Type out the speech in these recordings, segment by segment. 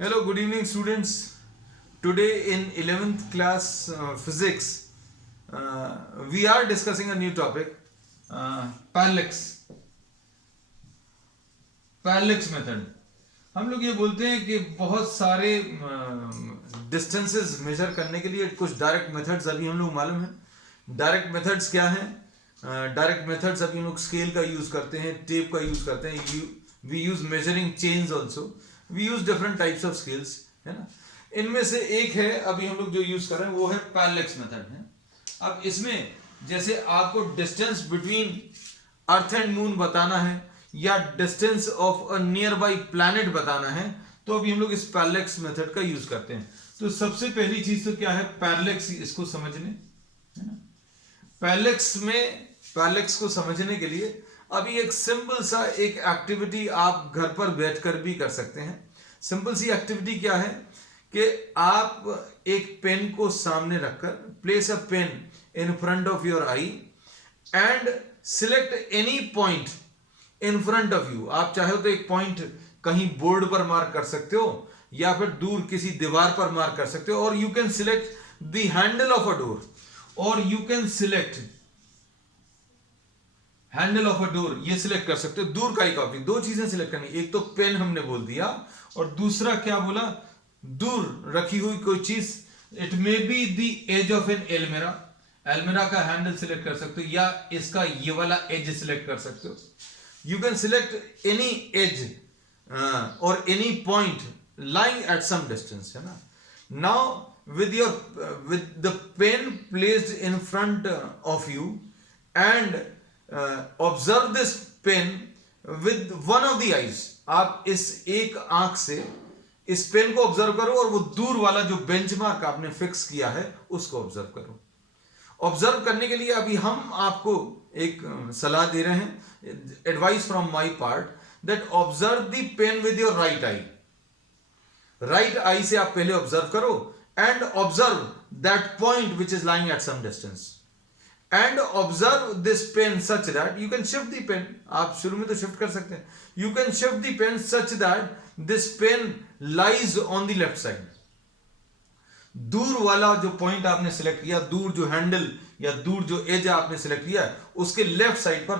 Hello, good evening, students. Today in 11th class physics, we are discussing a new topic, parallax. Parallax method. हम लोग ये बोलते हैं कि बहुत सारे डिस्टेंसेस मेजर करने के लिए कुछ डायरेक्ट मेथड्स अभी हम लोग मालूम है. डायरेक्ट मेथड्स क्या हैं? डायरेक्ट मेथड्स अभी हम लोग स्केल का यूज करते हैं, टेप का यूज करते हैं, we use measuring chains also, we use different types of scales, है ना. इनमें से एक है अभी हम लोग जो यूज कर रहे हैं वो है पैरेलैक्स मेथड है. अब इसमें जैसे आपको distance between earth and moon बताना है या distance of a near by planet बताना है, तो अभी हम लोग इस पैरेलैक्स मेथड का यूज करते हैं. तो सबसे पहली चीज तो क्या है, पैरेलैक्स, इसको समझने, है ना. पैरेलैक्स को समझने के लिए अभी एक सिंपल सा एक एक्टिविटी आप घर पर बैठकर भी कर सकते हैं. सिंपल सी एक्टिविटी क्या है कि आप एक पेन को सामने रखकर, place a pain in front of your I and select any point in front of you. आप चाहे तो एक पॉइंट कहीं बोर्ड पर मार्क कर सकते हो या फिर दूर किसी दीवार पर मार्क कर सकते हो, और you can select the handle of a door, और you can select handle of a door, ये सिलेक्ट कर सकते हो. दूर का एक ऑब्जेक्ट, दो चीजें सिलेक्ट करनी, एक तो पेन हमने बोल दिया और दूसरा क्या बोला, दूर रखी हुई कोई चीज. It may be the edge of an almirah, एलमेरा का हैंडल सिलेक्ट कर सकते हो या इसका ये वाला एज सिलेक्ट कर सकते हो. You can select any edge और any point lying at some distance, है ना. Now with the pen placed in front of you and observe this pen with one of the eyes. आप इस एक आंख से इस पेन को ऑब्जर्व करो और वो दूर वाला जो बेंचमार्क आपने फिक्स किया है उसको ऑब्जर्व करो. ऑब्जर्व करने के लिए अभी हम आपको एक सलाह दे रहे हैं, advice from my part, that observe the pen with your right eye. Right eye से आप पहले ऑब्जर्व करो and observe that point which is lying at some distance and observe this pen such that you can shift the pen. आप शुरू में तो shift कर सकते हैं. You can shift the pen such that this pen lies on the left side. दूर वाला जो पॉइंट आपने सिलेक्ट किया, दूर जो हैंडल या दूर जो एज आपने सिलेक्ट किया, उसके लेफ्ट साइड पर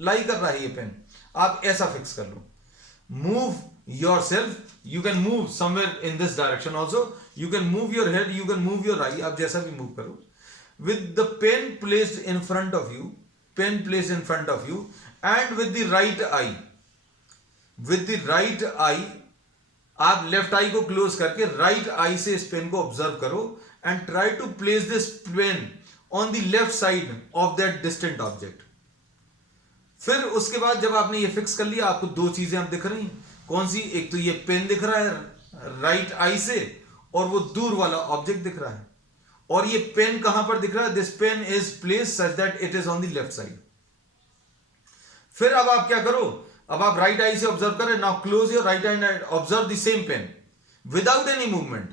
लाई कर रहा है ये पेन. आप ऐसा फिक्स कर लो. Move yourself, you can move somewhere in this direction also, you can move your head, you can move your eye, आप जैसा भी मूव करो. with the pen placed in front of you, pen placed in front of you and with the right eye, आप left आई को close करके right eye से इस pen को ऑब्जर्व करो and try to place this pen on the left side of that distant object. फिर उसके बाद जब आपने ये फिक्स कर लिया, आपको दो चीजें अब दिख रही हैं. कौन सी? एक तो ये पेन दिख रहा है राइट आई से और वो दूर वाला ऑब्जेक्ट दिख रहा है. और ये पेन कहां पर दिख रहा है? This pen is place such that it is on the left side. फिर अब आप क्या करो, अब आप राइट आई से ऑब्जर्व करें. Now close your right eye and observe the same pen without any movement.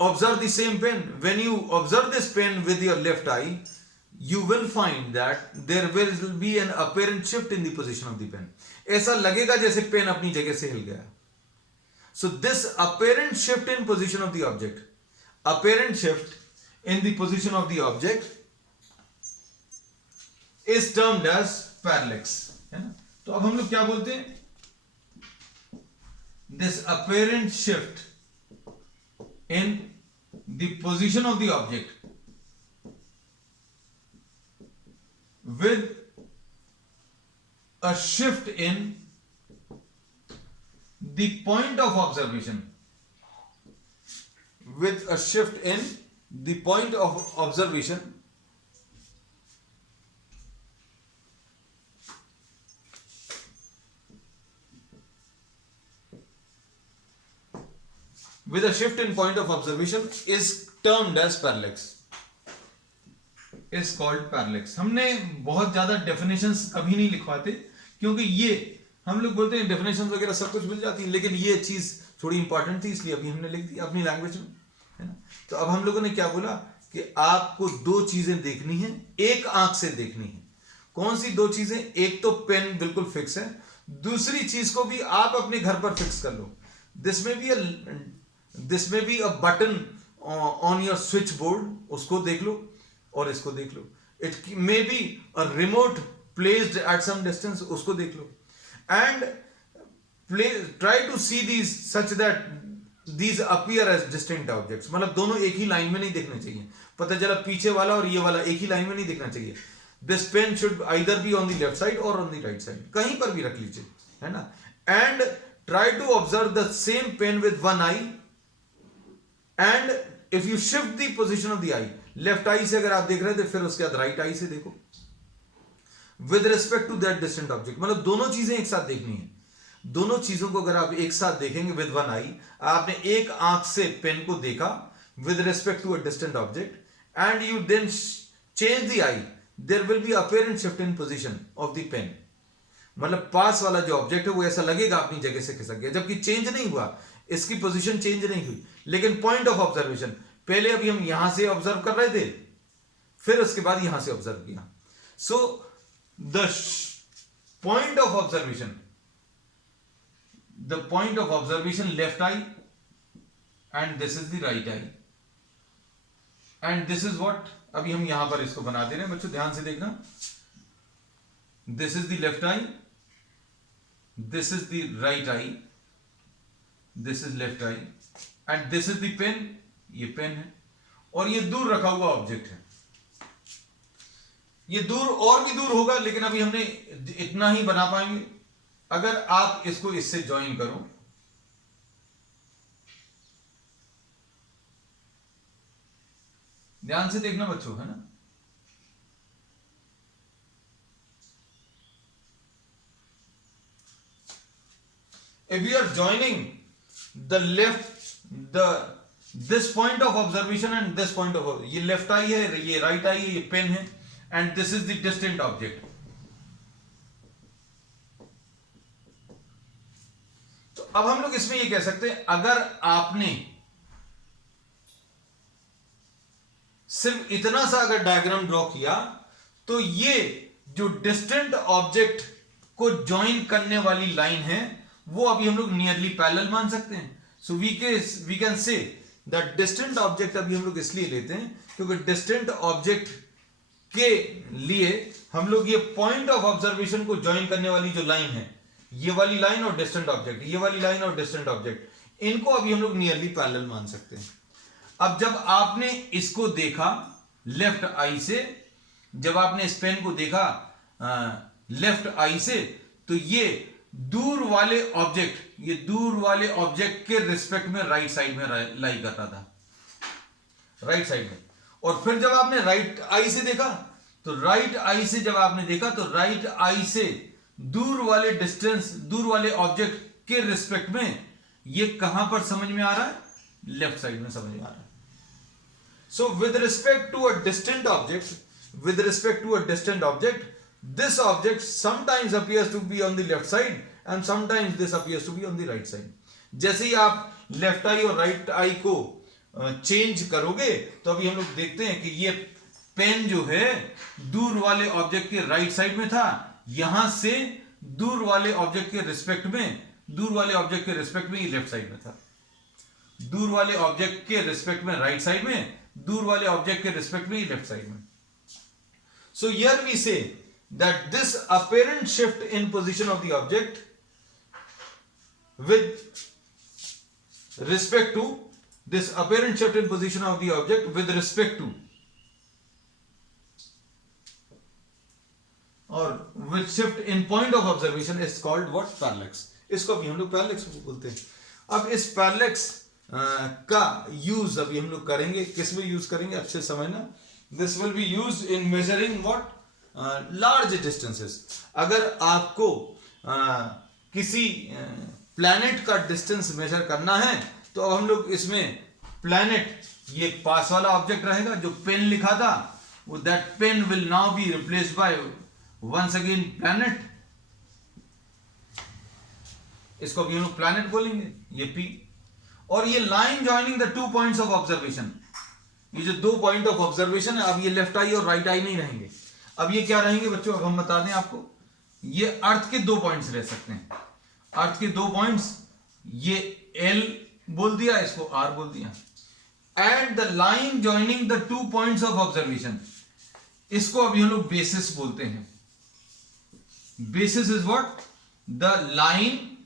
Observe the same pen. When you observe this pen with your left eye, you will find that there will be an apparent shift in the position of the pen. ऐसा लगेगा जैसे pen अपनी जगह से हिल गया. So this apparent shift in position of the object, apparent shift in the position of the object is termed as parallax, है ना. तो अब हम लोग क्या बोलते हैं? This apparent shift in the position of the object with a shift in the point of observation, with a shift in the point of observation with a shift in point of observation is termed as parallax, is called parallax. हमने बहुत ज्यादा definitions कभी नहीं लिखवाते क्योंकि ये हम लोग बोलते हैं डेफिनेशंस वगैरह सब कुछ मिल जाती है, लेकिन ये चीज थोड़ी इंपॉर्टेंट थी इसलिए अभी हमने लिख दी अपनी लैंग्वेज में, है ना. तो अब हम लोगों ने क्या बोला कि आपको दो चीजें देखनी है, एक आंख से देखनी है. कौन सी दो चीजें? एक तो पेन बिल्कुल फिक्स है, दूसरी चीज को भी आप अपने घर पर फिक्स कर लो. This may be a button on your switchboard, उसको देख लो और इसको देख लो. It may be a remote placed at some distance, उसको देख लो. And try to see these such that these appear as distinct objects. मतलब दोनों एक ही लाइन में नहीं देखने चाहिए. पता चला पीछे वाला और ये वाला एक ही लाइन में नहीं देखना चाहिए. This pen should either be on the left side or on the right side. कहीं पर भी रख लीजिए, है ना. And try to observe the same pen with one eye. And if you shift the position of the eye, left eye से अगर आप देख रहे थे फिर उसके बाद right eye से देखो. With respect to that distant object. मतलब दोनों चीजें एक साथ देखनी है. दोनों चीजों को अगर आप एक साथ देखेंगे विद वन आई, आपने एक आंख से पेन को देखा with respect to a distant object and you then change the eye, there will be apparent shift in position of the pen. मतलब पास वाला जो ऑब्जेक्ट है वो ऐसा लगेगा अपनी जगह से खिसक गया, जबकि चेंज नहीं हुआ, इसकी पोजीशन चेंज नहीं हुई. लेकिन पॉइंट ऑफ ऑब्जर्वेशन, पहले अभी हम यहां से ऑब्जर्व कर रहे थे, फिर उसके बाद यहां से ऑब्जर्व किया. So the point of observation, the point of observation left eye and this is the right eye and this is what, अभी हम यहां पर इसको बना दे रहे हैं बच्चों, ध्यान से देखना. This is the left eye, this is the right eye, this is left eye and this is the pen. ये पेन है और ये दूर रखा हुआ ऑब्जेक्ट है. ये दूर और भी दूर होगा लेकिन अभी हमने इतना ही बना पाएंगे. अगर आप इसको इससे ज्वाइन करो, ध्यान से देखना बच्चों, है ना. If you are joining the left this point of observation and this point of, ये लेफ्ट आई है, ये राइट आई है, ये पेन है and this is the distant object. अब हम लोग इसमें ये कह सकते हैं, अगर आपने सिर्फ इतना सा अगर डायग्राम ड्रॉ किया तो ये जो डिस्टेंट ऑब्जेक्ट को ज्वाइन करने वाली लाइन है वो अभी हम लोग नियरली पैरेलल मान सकते हैं. So we can say that distant object, अभी हम लोग इसलिए लेते हैं क्योंकि डिस्टेंट ऑब्जेक्ट के लिए हम लोग ये पॉइंट ऑफ ऑब्जर्वेशन को ज्वाइन करने वाली जो लाइन है, ये वाली लाइन और डिस्टेंट ऑब्जेक्ट, ये वाली लाइन और डिस्टेंट ऑब्जेक्ट, इनको अभी हम लोग नियरली पैरेलल मान सकते हैं. अब जब आपने इसको देखा लेफ्ट आई से, जब आपने इस पेन को देखा लेफ्ट आई से, तो ये दूर वाले ऑब्जेक्ट, ये दूर वाले ऑब्जेक्ट के रिस्पेक्ट में राइट साइड में लाई कर रहा था, राइट साइड में. और फिर जब आपने राइट आई से देखा, तो राइट आई से जब आपने देखा तो राइट आई से दूर वाले डिस्टेंस, दूर वाले ऑब्जेक्ट के रिस्पेक्ट में ये कहां पर समझ में आ रहा है, लेफ्ट साइड में समझ में आ रहा है. So with respect to a distant object, with respect to a distant object, this object sometimes appears to be on the left side and sometimes this appears to be on the right side. जैसे ही आप left आई और right I को change करोगे तो अभी हम लोग देखते हैं कि ये पेन जो है दूर वाले ऑब्जेक्ट के राइट साइड में था, यहां से दूर वाले ऑब्जेक्ट के रिस्पेक्ट में, दूर वाले ऑब्जेक्ट के रिस्पेक्ट में ये लेफ्ट साइड में था, दूर वाले ऑब्जेक्ट के रिस्पेक्ट में राइट साइड में, दूर वाले ऑब्जेक्ट के रिस्पेक्ट में ये लेफ्ट साइड में. So here we say that this apparent shift in position of the object with respect to, this apparent shift in position of the object with respect to or with shift in point of observation is called what, parallax. इसको अभी हम लोग parallax बोलते हैं. अब इस parallax का use अभी हम लोग करेंगे, किस में यूज करेंगे अच्छे समझना. This will B use in measuring what, large distances. अगर आपको किसी प्लैनेट का डिस्टेंस मेजर करना है तो अब हम लोग इसमें प्लैनेट, ये पास वाला ऑब्जेक्ट रहेगा जो पेन लिखा था, वो that pen will now be replaced by once again planet. इसको भी हम लोग प्लैनेट बोलेंगे, ये पी. और ये line joining the two points of observation, ये जो दो पॉइंट ऑफ ऑब्जर्वेशन है, अब ये लेफ्ट आई और राइट आई नहीं रहेंगे. अब ये क्या रहेंगे बच्चों, अब हम बता दें आपको, ये अर्थ के दो पॉइंट्स रह सकते हैं. अर्थ के दो पॉइंट्स ये L बोल दिया, इसको R बोल दिया। At the line joining the 2 points of observation, इसको अभी हम लोग बेसिस बोलते हैं। Basis is what? The line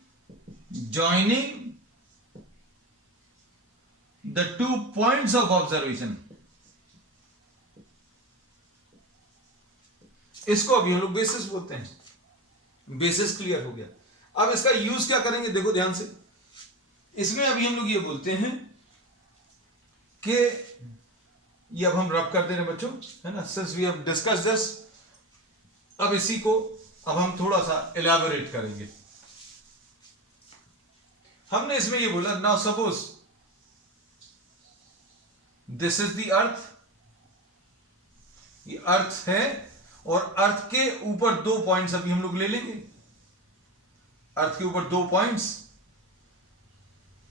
joining the 2 points of observation, इसको अभी हम लोग बेसिस बोलते हैं। बेसिस क्लियर हो गया। अब इसका यूज क्या करेंगे, देखो ध्यान से। इसमें अभी हम लोग ये बोलते हैं कि ये अब हम रब कर दे रहे हैं बच्चों, है ना, since we have discuss this. अब इसी को अब हम थोड़ा सा एलैबोरेट करेंगे। हमने इसमें ये बोला, now suppose this is the earth, ये अर्थ है, और अर्थ के ऊपर 2 पॉइंट्स अभी हम लोग ले लेंगे। अर्थ के ऊपर 2 पॉइंट्स,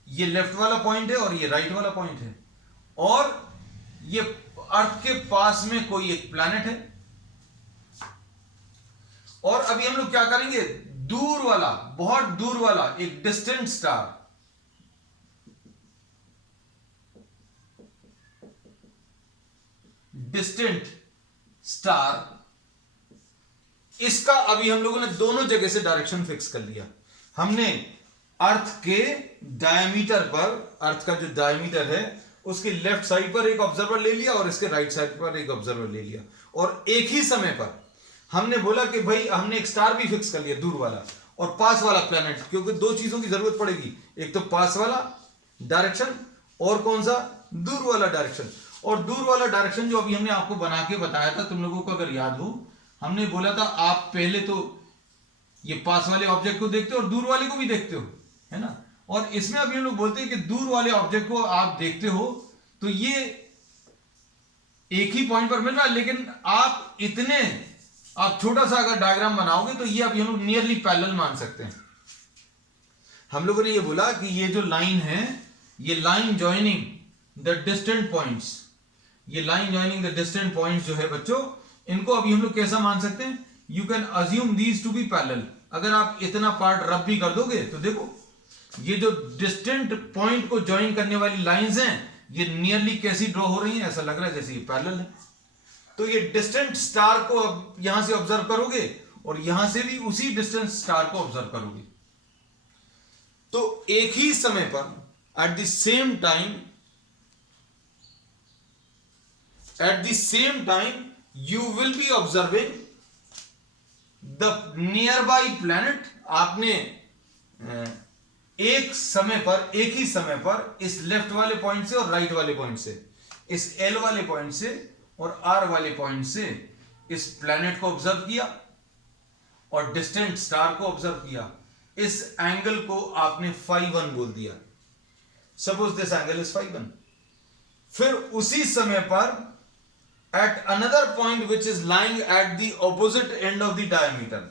ये लेफ्ट वाला पॉइंट है और ये राइट वाला पॉइंट है, और ये अर्थ के पास में कोई एक प्लैनेट है। और अभी हम लोग क्या करेंगे, दूर वाला, बहुत दूर वाला एक डिस्टेंट स्टार, डिस्टेंट स्टार, इसका अभी हम लोगों ने दोनों जगह से डायरेक्शन फिक्स कर लिया। हमने अर्थ के डायमीटर पर, अर्थ का जो डायमीटर है उसके लेफ्ट साइड पर एक ऑब्जर्वर ले लिया और इसके राइट साइड पर एक ऑब्जर्वर ले लिया, और एक ही समय पर हमने बोला कि भाई हमने एक स्टार भी फिक्स कर लिया दूर वाला और पास वाला प्लैनेट, क्योंकि 2 चीजों की जरूरत पड़ेगी, एक तो पास वाला डायरेक्शन और कौन सा, दूर वाला डायरेक्शन। और दूर वाला डायरेक्शन जो अभी हमने आपको बना के बताया था, तुम लोगों को अगर याद हो, हमने बोला था आप पहले तो ये पास वाले ऑब्जेक्ट को देखते हो और दूर वाले को भी देखते हो, है ना। और इसमें अभी हम लोग बोलते हैं कि दूर वाले ऑब्जेक्ट को आप देखते हो तो ये एक ही पॉइंट पर मिल रहा है, लेकिन आप छोटा सा अगर डायग्राम बनाओगे तो ये अभी हम लोग नियरली पैरेलल मान सकते हैं। हम लोगों ने ये बोला कि ये जो लाइन है, ये line joining the distant points, ये line joining the distant points जो है बच्चों, इनको अभी हम लोग कैसा मान सकते हैं, you can assume these to be parallel. अगर आप इतना पार्ट रब भी कर दोगे तो देखो ये जो डिस्टेंट पॉइंट को ज्वाइन करने वाली लाइंस हैं, ये नियरली कैसी ड्रॉ हो रही हैं, ऐसा लग रहा है जैसे ये पैरेलल है। तो ये डिस्टेंट स्टार को अब यहां से ऑब्जर्व करोगे और यहां से भी उसी डिस्टेंट स्टार को ऑब्जर्व करोगे, तो एक ही समय पर at the same time you will be observing the nearby planet। आपने एक ही समय पर इस लेफ्ट वाले पॉइंट से और राइट वाले पॉइंट से, इस L वाले पॉइंट से और R वाले पॉइंट से इस प्लैनेट को ऑब्जर्व किया और डिस्टेंट स्टार को ऑब्जर्व किया। इस एंगल को आपने φ1 बोल दिया। Suppose this angle is φ1। फिर उसी समय पर at another point which is lying at the opposite end of the diameter,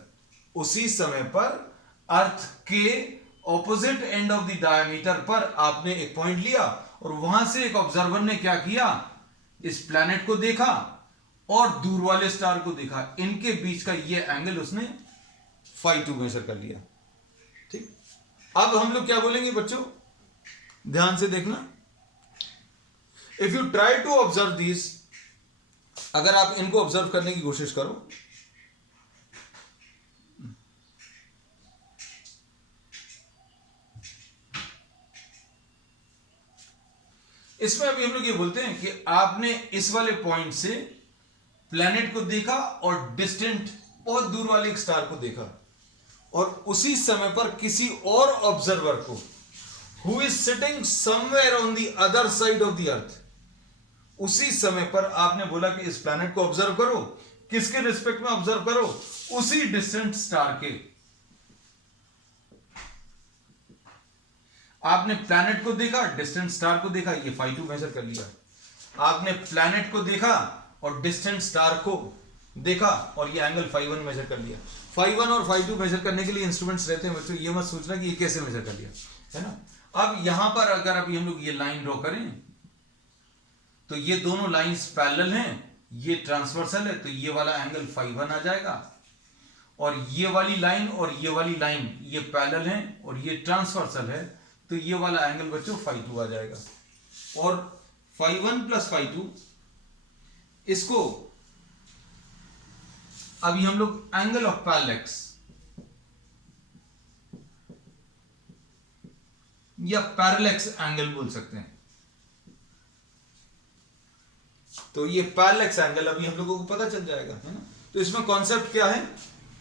उसी समय पर अर्थ के opposite end of the diameter पर आपने एक पॉइंट लिया और वहां से एक ऑब्जर्वर ने क्या किया, इस प्लैनेट को देखा और दूर वाले स्टार को देखा, इनके बीच का ये एंगल उसने φ2 मेजर कर लिया। ठीक, अब हम लोग क्या बोलेंगे बच्चों, ध्यान से देखना। If you try to observe this, अगर आप इनको ऑब्जर्व करने की कोशिश करो, इसमें अभी हम लोग ये बोलते हैं कि आपने इस वाले पॉइंट से प्लैनेट को देखा और डिस्टेंट बहुत दूर वाले एक स्टार को देखा, और उसी समय पर किसी और ऑब्जर्वर को who is sitting somewhere on the other side of the earth, उसी समय पर आपने बोला कि इस प्लैनेट को ऑब्जर्व करो। किसके रिस्पेक्ट में ऑब्जर्व करो, उसी डिस्टेंट स्टार के। आपने प्लैनेट को देखा, डिस्टेंट स्टार को देखा, ये φ2 मेजर कर लिया। आपने प्लैनेट को देखा और डिस्टेंट स्टार को देखा और ये एंगल φ1 मेजर कर लिया। φ1 और φ2 मेजर करने के लिए इंस्ट्रूमेंट्स रहते हैं बच्चों, ये मत सोचना कि ये कैसे मेजर कर लिया, है ना। अब यहां पर अगर अभी हम लोग ये लाइन ड्रॉ करें तो ये दोनों लाइंस पैरेलल हैं, ये ट्रांसवर्सल है, तो ये वाला एंगल φ1 आ जाएगा, और ये वाली लाइन और ये वाली लाइन ये पैरेलल हैं और ये ट्रांसवर्सल है, तो ये वाला एंगल बच्चों φ2 आ जाएगा। और φ1 प्लस φ2 इसको अभी हम लोग एंगल ऑफ पैरेलक्स या पैरेलक्स एंगल बोल सकते हैं। तो ये पैरेलक्स एंगल अभी हम लोगों को पता चल जाएगा, है ना। तो इसमें कॉन्सेप्ट क्या है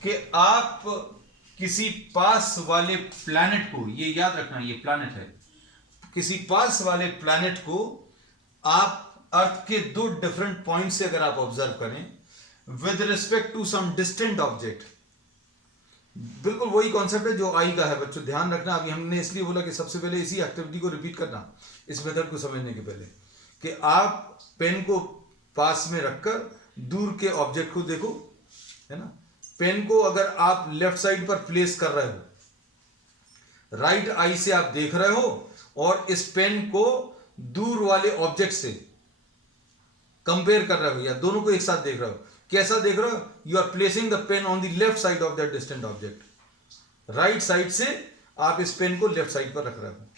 कि आप किसी पास वाले प्लैनेट को, ये याद रखना ये प्लैनेट है, किसी पास वाले प्लैनेट को आप अर्थ के दो डिफरेंट पॉइंट से अगर आप ऑब्जर्व करें with respect to some distant object, बिल्कुल वही कॉन्सेप्ट है जो आई का है बच्चों, ध्यान रखना। अभी हमने इसलिए बोला कि सबसे पहले इसी एक्टिविटी को रिपीट करना इस मेथड को समझने के पहले, कि आप पेन को पास में रखकर दूर के ऑब्जेक्ट को देखो, है ना। पेन को अगर आप लेफ्ट साइड पर प्लेस कर रहे हो, राइट आई से आप देख रहे हो, और इस पेन को दूर वाले ऑब्जेक्ट से कंपेयर कर रहे हो, या दोनों को एक साथ देख रहे हो। कैसा देख रहे हो? You are placing the pen on the left side of that distant object. Right side से आप इस पेन को लेफ्ट साइड पर रख रहे हो।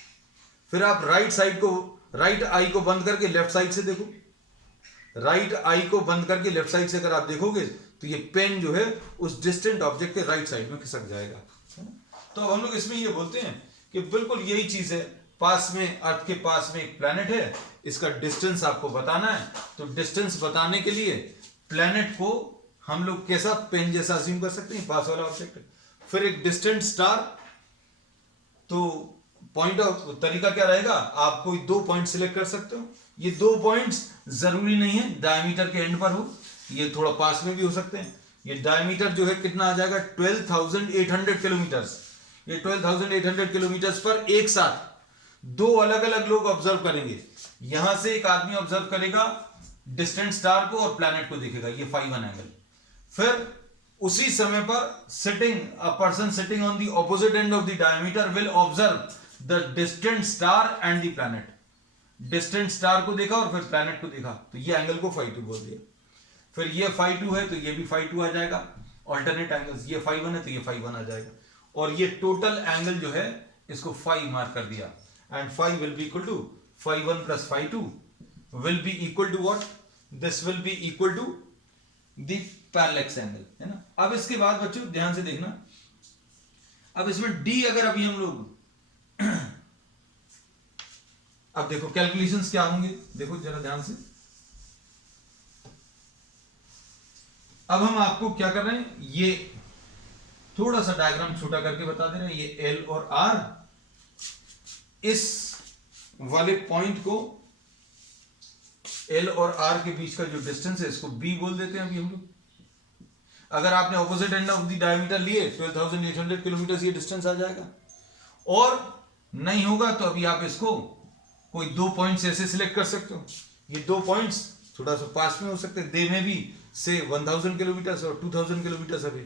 फिर आप राइट साइड को, राइट आई को बंद करके लेफ्ट साइड से देखो। राइट आई को बंद करके लेफ्ट साइड से अगर आप देखोगे तो ये पेन जो है उस डिस्टेंट ऑब्जेक्ट के राइट साइड में खिसक जाएगा। तो अब हम लोग इसमें ये बोलते हैं कि बिल्कुल यही चीज है, पास में, अर्थ के पास में एक प्लैनेट है, इसका डिस्टेंस आपको बताना है। तो डिस्टेंस बताने के लिए प्लैनेट को हम लोग कैसा, पेन जैसा अज्यूम कर सकते हैं, पास वाला ऑब्जेक्ट। फिर एक डिस्टेंट स्टार, तो पॉइंट ऑफ तरीका क्या रहेगा, आप कोई दो पॉइंट सिलेक्ट कर सकते हो। ये दो पॉइंट्स जरूरी नहीं है डायमीटर के एंड पर हो, ये थोड़ा पास में भी हो सकते हैं। ये डायमीटर जो है कितना आ जाएगा, 12,800 किलोमीटर। ये 12,800 किलोमीटर पर एक साथ दो अलग अलग लोग ऑब्जर्व करेंगे। यहां से एक आदमी ऑब्जर्व करेगा डिस्टेंट स्टार को और प्लैनेट को देखेगा, ये φ1 एंगल। फिर उसी समय पर sitting, a person sitting on the opposite end of the diameter will observe the distant star and the planet. Distant star को देखा और फिर प्लैनेट को देखा, तो ये एंगल को φ2 बोल दिया। फिर ये φ2 है तो ये भी φ2 आ जाएगा। ऑल्टरनेट एंगल्स, ये φ1 है तो ये φ1 आ जाएगा। और ये टोटल एंगल जो है इसको φ मार्क कर दिया, and φ will be equal to φ1 plus φ2 will be equal to what, this will be equal to the parallax angle, है ना। अब इसके बाद बच्चों ध्यान से देखना, अब इसमें डी अगर अभी हम लोग अब देखो कैलकुलेशंस क्या होंगे, देखो जरा ध्यान से। अब हम आपको क्या कर रहे हैं, ये थोड़ा सा डायग्राम छोटा करके बता दे रहे हैं। ये एल और आर, इस वाले पॉइंट को, एल और आर के बीच का जो डिस्टेंस है इसको बी बोल देते हैं अभी हम लोग। अगर आपने opposite end of the diameter लिए 12,800 किलोमीटर ये डिस्टेंस आ जाएगा। और नहीं होगा तो अभी आप इसको कोई दो पॉइंट्स ऐसे सिलेक्ट कर सकते हो। ये दो पॉइंट्स थोड़ा सा पास में हो सकते हैं, दे में भी से 1000 किलोमीटर और 2000 किलोमीटर। अभी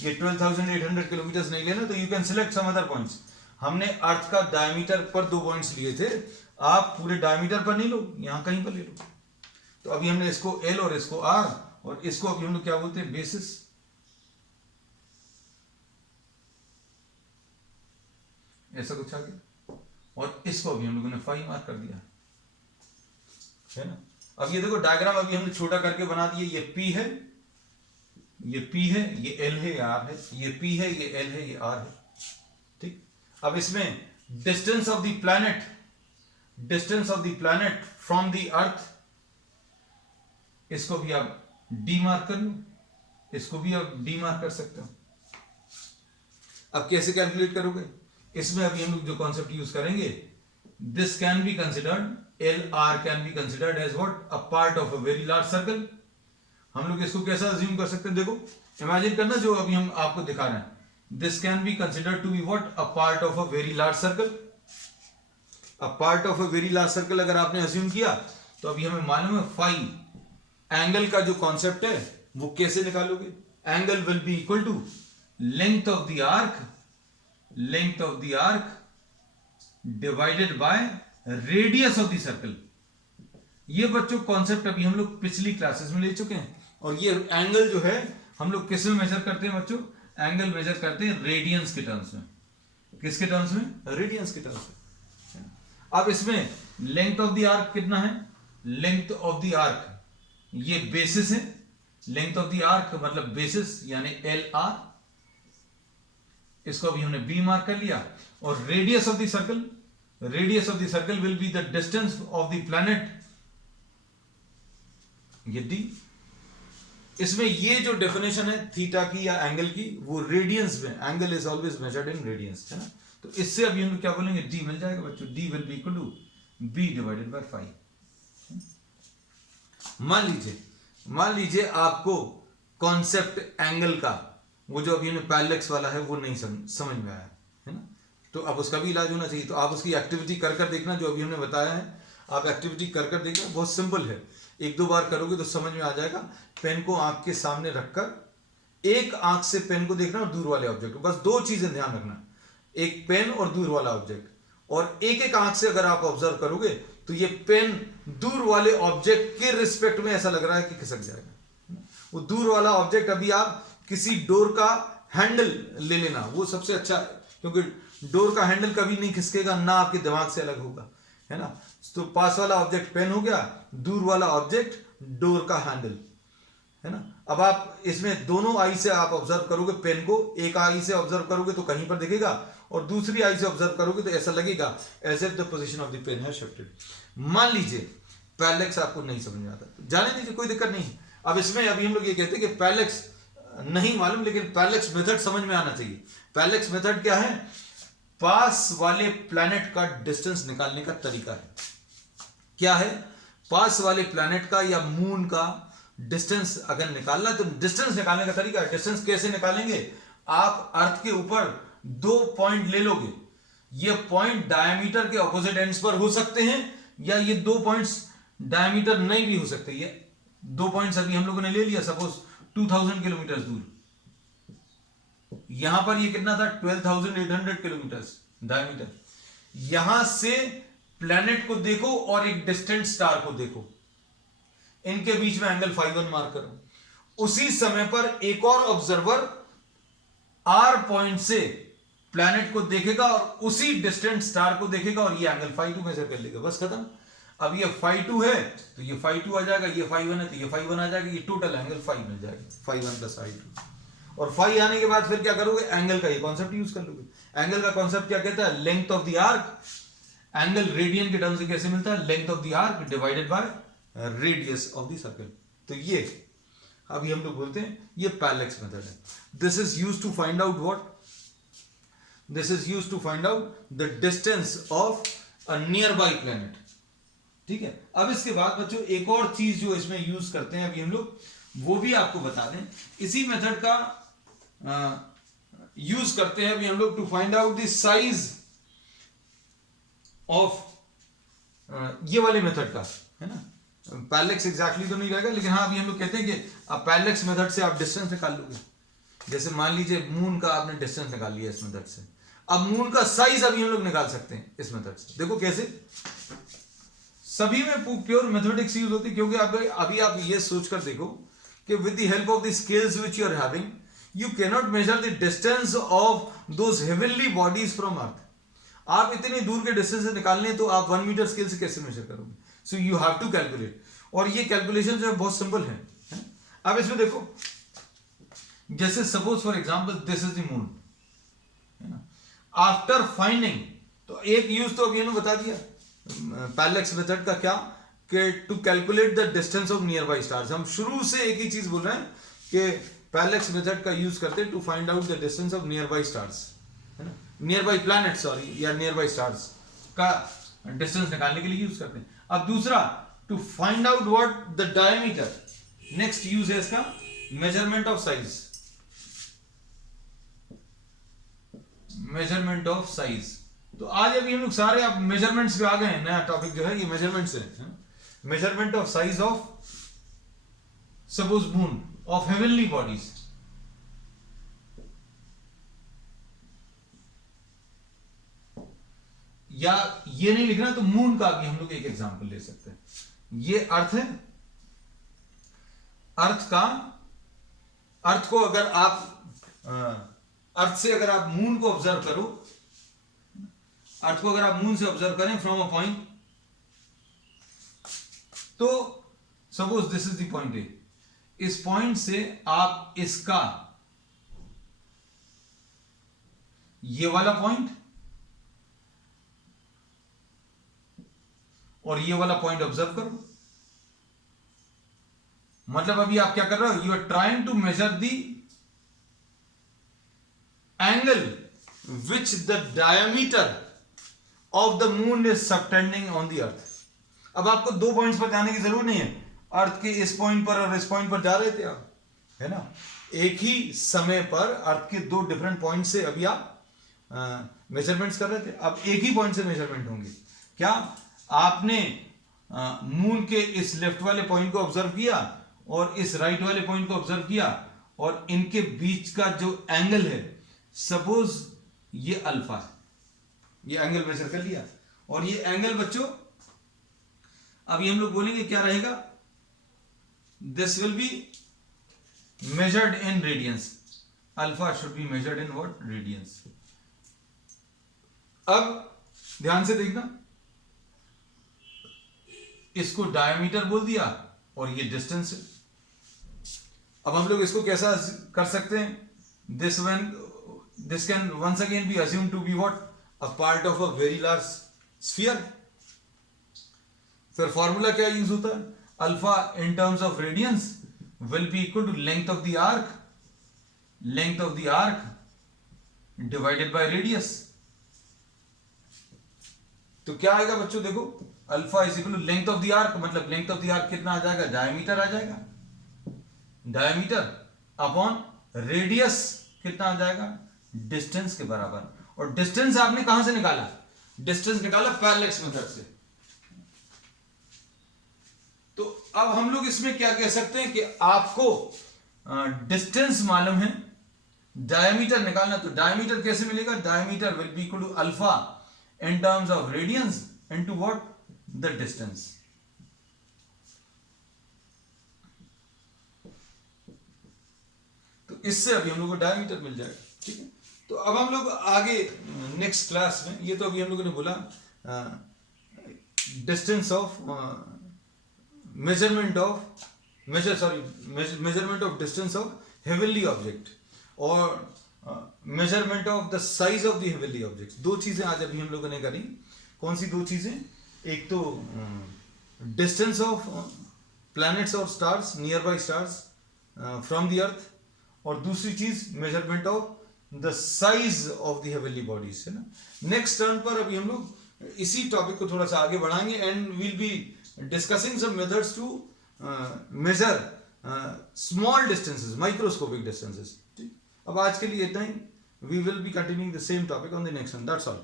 ये 12,800 किलोमीटर नहीं लेना, तो you can select some other points. हमने अर्थ का डायमीटर पर दो पॉइंट्स लिए थे, आप पूरे डायमीटर पर नहीं लो, यहां कहीं पर ले लो। तो अभी हमने इसको एल और इसको आर, और इसको अभी हम लोग क्या बोलते हैं, बेसिस। ऐसा कुछ आ गया, और इसको अभी हम लोगों ने फाई मार्क कर दिया, है ना। अब ये देखो डायग्राम अभी हमने छोटा करके बना दिया। ये P है, ये P है, ये L है, ये R है, ये P है, ये L है, ये R है, ठीक। अब इसमें distance of the planet, distance of the planet from the earth, इसको भी आप D मार्क कर लो, इसको भी आप D मार्क कर सकते हो। अब कैसे कैलकुलेट करोगे, इसमें अभी हम लोग जो कॉन्सेप्ट यूज करेंगे, this can be considered, LR can be considered as what, a part of a very large circle. हम लोग इसको कैसा अज्यूम कर सकते हैं, देखो इमेजिन करना जो अभी हम आपको दिखा रहे हैं। This can be considered to be what, a part of a very large circle. A part of a very large circle अगर आपने अज्यूम किया तो अभी हमें मालूम है फाई एंगल का जो कॉन्सेप्ट है वो कैसे निकालोगे। Angle will be equal to length of the arc, length of the arc divided by radius of the circle. ये बच्चों कॉन्सेप्ट अभी हम लोग पिछली क्लासेस में ले चुके हैं। और ये एंगल जो है हम लोग किस में मेजर करते हैं बच्चों, एंगल मेजर करते हैं रेडियंस के टर्म्स में। किसके टर्म्स में, रेडियंस के टर्म्स में। अब इसमें लेंथ ऑफ द आर्क कितना है, लेंथ ऑफ द आर्क ये बेसिस है, लेंथ ऑफ द आर्क मतलब बेसिस यानी एल आर, इसको अभी हमने बी मार्क कर लिया। और radius of the circle, radius of the circle will be the distance of the planet, ये डी। इसमें ये जो डेफिनेशन है थीटा की या एंगल की वो रेडियंस में, angle is always measured in radiance, है ना। तो इससे अभी हम क्या बोलेंगे, डी मिल जाएगा बच्चों, D will be equal to B divided by 5। मान लीजिए आपको कॉन्सेप्ट एंगल का वो जो अभी हमने पैरेलक्स वाला है वो नहीं समझ में आया है ना, तो अब उसका भी इलाज होना चाहिए। तो आप उसकी एक्टिविटी कर कर देखना, जो अभी हमने बताया है आप एक्टिविटी कर कर देखना, बहुत सिंपल है, एक दो बार करोगे तो समझ में आ जाएगा। पेन को आंख के सामने रखकर एक आंख से पेन को देखना और दूर वाले ऑब्जेक्ट को, बस दो चीजें ध्यान रखना, एक पेन और दूर वाला ऑब्जेक्ट। और एक एक आंख से अगर आप ऑब्जर्व करोगे तो ये पेन दूर वाले ऑब्जेक्ट के रिस्पेक्ट में ऐसा लग रहा है कि खिसक जाएगा। वो दूर वाला ऑब्जेक्ट अभी आप किसी डोर का हैंडल ले लेना, वो सबसे अच्छा है, क्योंकि डोर का हैंडल कभी नहीं खिसकेगा, ना आपके दिमाग से अलग होगा, है ना। तो पास वाला ऑब्जेक्ट पेन हो गया, दूर वाला ऑब्जेक्ट डोर का हैंडल, है ना। अब आप इसमें दोनों आई से आप ऑब्जर्व करोगे पेन को, एक आई से ऑब्जर्व करोगे तो कहीं पर दिखेगा, और दूसरी आई से ऑब्जर्व करोगे तो ऐसा लगेगा as if the position of the pen है शिफ्टेड। मान लीजिए पैरेलक्स आपको नहीं समझ में आता, तो जाने दीजिए, कोई दिक्कत नहीं। अब इसमें अभी हम लोग ये कहते हैं कि पैरेलक्स नहीं मालूम, लेकिन पैरेलक्स मेथड समझ में आना चाहिए। पैरेलक्स मेथड क्या है, पास वाले प्लैनेट का डिस्टेंस निकालने का तरीका है। क्या है, पास वाले प्लैनेट का या मून का डिस्टेंस अगर निकालना, तो डिस्टेंस निकालने का तरीका है। डिस्टेंस कैसे निकालेंगे, आप अर्थ के ऊपर दो पॉइंट ले लोगे, ये पॉइंट डायमीटर के ऑपोजिट एंड्स पर हो सकते हैं, या ये दो पॉइंट्स डायमीटर नहीं भी हो सकते। ये दो पॉइंट्स अभी हम लोगों ने ले लिया, सपोज 2000 किलोमीटर दूर, यहां पर ये कितना था 12,800 किलोमीटर डायमीटर। यहां से प्लैनेट को देखो और एक डिस्टेंट स्टार को देखो, इनके बीच में एंगल φ1 मार्क करो। उसी समय पर एक और ऑब्जर्वर आर पॉइंट से प्लैनेट को देखेगा और उसी डिस्टेंट स्टार को देखेगा और ये एंगल φ2 मेजर कर लेगा, बस खत्म। अब ये φ2 है तो ये φ2 आ जाएगा, ये φ1 है तो ये φ1 आ जाएगा, ये टोटल एंगल φ मिल जाएगा, φ1 प्लस φ2। और φ आने के बाद फिर क्या करोगे, एंगल का ये कॉन्सेप्ट यूज कर लोगे। एंगल का कॉन्सेप्ट क्या कहता है, length of the arc, angle radian के टर्म से कैसे मिलता है, length of the arc divided by radius of the circle. तो ये अभी हम लोग बोलते हैं ये पैरेलक्स मेथड है। This is used to find out what, this is used to find out the distance of a nearby planet. ठीक है, अब इसके बाद बच्चों एक और चीज जो इसमें यूज करते हैं अभी हम लोग, वो भी आपको बता दें। इसी मेथड का यूज करते हैं अभी हम लोग to find out the size of, ये वाले मेथड का, है ना। पैरेलक्स एग्जैक्टली तो नहीं रहेगा, लेकिन हाँ अभी हम लोग कहते हैं कि आप पैरेलक्स मेथड से आप डिस्टेंस निकाल लोगे। जैसे मान लीजिए मून का आपने डिस्टेंस निकाल लिया इस मेथड से, अब मून का साइज अभी हम लोग निकाल सकते हैं इस मेथड से। देखो कैसे, सभी में प्योर मैथमेटिक्स यूज होती है, क्योंकि अभी आप ये सोचकर देखो कि with the help of the scales which you are having, you can not measure the distance of those heavenly bodies from earth. आप इतनी दूर के डिस्टेंस से निकालने तो आप 1 मीटर स्केल से कैसे मेजर करोगे, so you have to calculate. और ये कैलकुलेशन जो है बहुत सिंपल है। अब इसमें देखो, जैसे suppose for example this is the moon, है ना। आफ्टर फाइंडिंग, तो एक यूज तो अभी बता दिया पैरेलक्स मेथड का, क्या कि to calculate the distance of nearby stars. हम शुरू से एक ही चीज बोल रहे हैं कि पैरेलक्स मेथड का यूज करते हैं to find out the distance of nearby stars, है ना, नियर बाई प्लैनेट सॉरी, या नियर बाई स्टार्स का डिस्टेंस निकालने के लिए यूज करते हैं। अब दूसरा, to find out what the diameter, next use है इसका measurement of size, measurement of size. तो आज अभी हम लोग सारे अब मेजरमेंट्स पे आ गए हैं, नया टॉपिक जो है ये मेजरमेंट्स है। Measurement of size of suppose moon of heavenly bodies. या ये नहीं लिखना तो मून का भी हम लोग एक एग्जांपल ले सकते हैं। ये अर्थ है, अर्थ को अगर आप अर्थ से अगर आप मून को ऑब्जर्व करो अर्थ को अगर आप मून से ऑब्जर्व करें फ्रॉम अ पॉइंट, तो suppose this is the point A, इस पॉइंट से आप इसका ये वाला पॉइंट और ये वाला पॉइंट ऑब्जर्व करो। मतलब अभी आप क्या कर रहे हो, you are trying to measure the angle which the diameter of the moon is subtending on the earth. अब आपको दो पॉइंट्स पर जाने की जरूरत नहीं है, अर्थ के इस पॉइंट पर और इस पॉइंट पर जा रहे थे आप, है ना। एक ही समय पर अर्थ के दो डिफरेंट पॉइंट से अभी आप मेजरमेंट्स कर रहे थे, अब एक ही पॉइंट से मेजरमेंट होंगे। क्या आपने मून के इस लेफ्ट वाले पॉइंट को ऑब्जर्व किया और इस राइट वाले पॉइंट को ऑब्जर्व किया, और इनके बीच का जो एंगल है, सपोज ये अल्फा है, ये एंगल मेजर कर लिया, और ये एंगल बच्चों अभी हम लोग बोलेंगे क्या रहेगा, this will be measured in radians, alpha should be measured in what, radians. अब ध्यान से देखना, इसको डायमीटर बोल दिया और ये डिस्टेंस है। अब हम लोग इसको कैसा कर सकते हैं, this can once again be assume to be what, a part of a very large sphere. फिर फॉर्मूला क्या यूज होता है, alpha in terms of radians will be equal to length of the arc, length of the arc divided by radius. तो क्या आएगा बच्चों, देखो alpha is equal to length of the arc, मतलब लेंथ ऑफ द आर्क कितना आ जाएगा, diameter आ जाएगा, डायमीटर अपॉन रेडियस कितना आ जाएगा, डिस्टेंस के बराबर। और डिस्टेंस आपने कहां से निकाला, डिस्टेंस निकाला पैरेलैक्स मेथड से। तो अब हम लोग इसमें क्या कह सकते हैं कि आपको डिस्टेंस मालूम है, डायमीटर निकालना, तो डायमीटर कैसे मिलेगा, diameter will be equal to alpha in terms of radians into what, the distance। तो इससे अभी हम लोग को डायमीटर मिल जाएगा, ठीक है। तो अब हम लोग आगे नेक्स्ट क्लास में, ये तो अभी हम लोगों ने बोला distance of measurement of distance of heavenly object और measurement of the size of the heavenly objects. दो चीजें आज अभी हम लोगों ने करी। कौन सी दो चीजें, एक तो डिस्टेंस ऑफ प्लैनेट्स और stars, near by stars from the earth, और दूसरी चीज measurement of the size of the heavenly bodies, है ना। नेक्स्ट टर्न पर अभी हम लोग इसी टॉपिक को थोड़ा सा आगे बढ़ाएंगे and will be discussing some methods to measure small distances, microscopic distances. अब आज के लिए इतना ही, we will be continuing the same topic on the next one, that's all.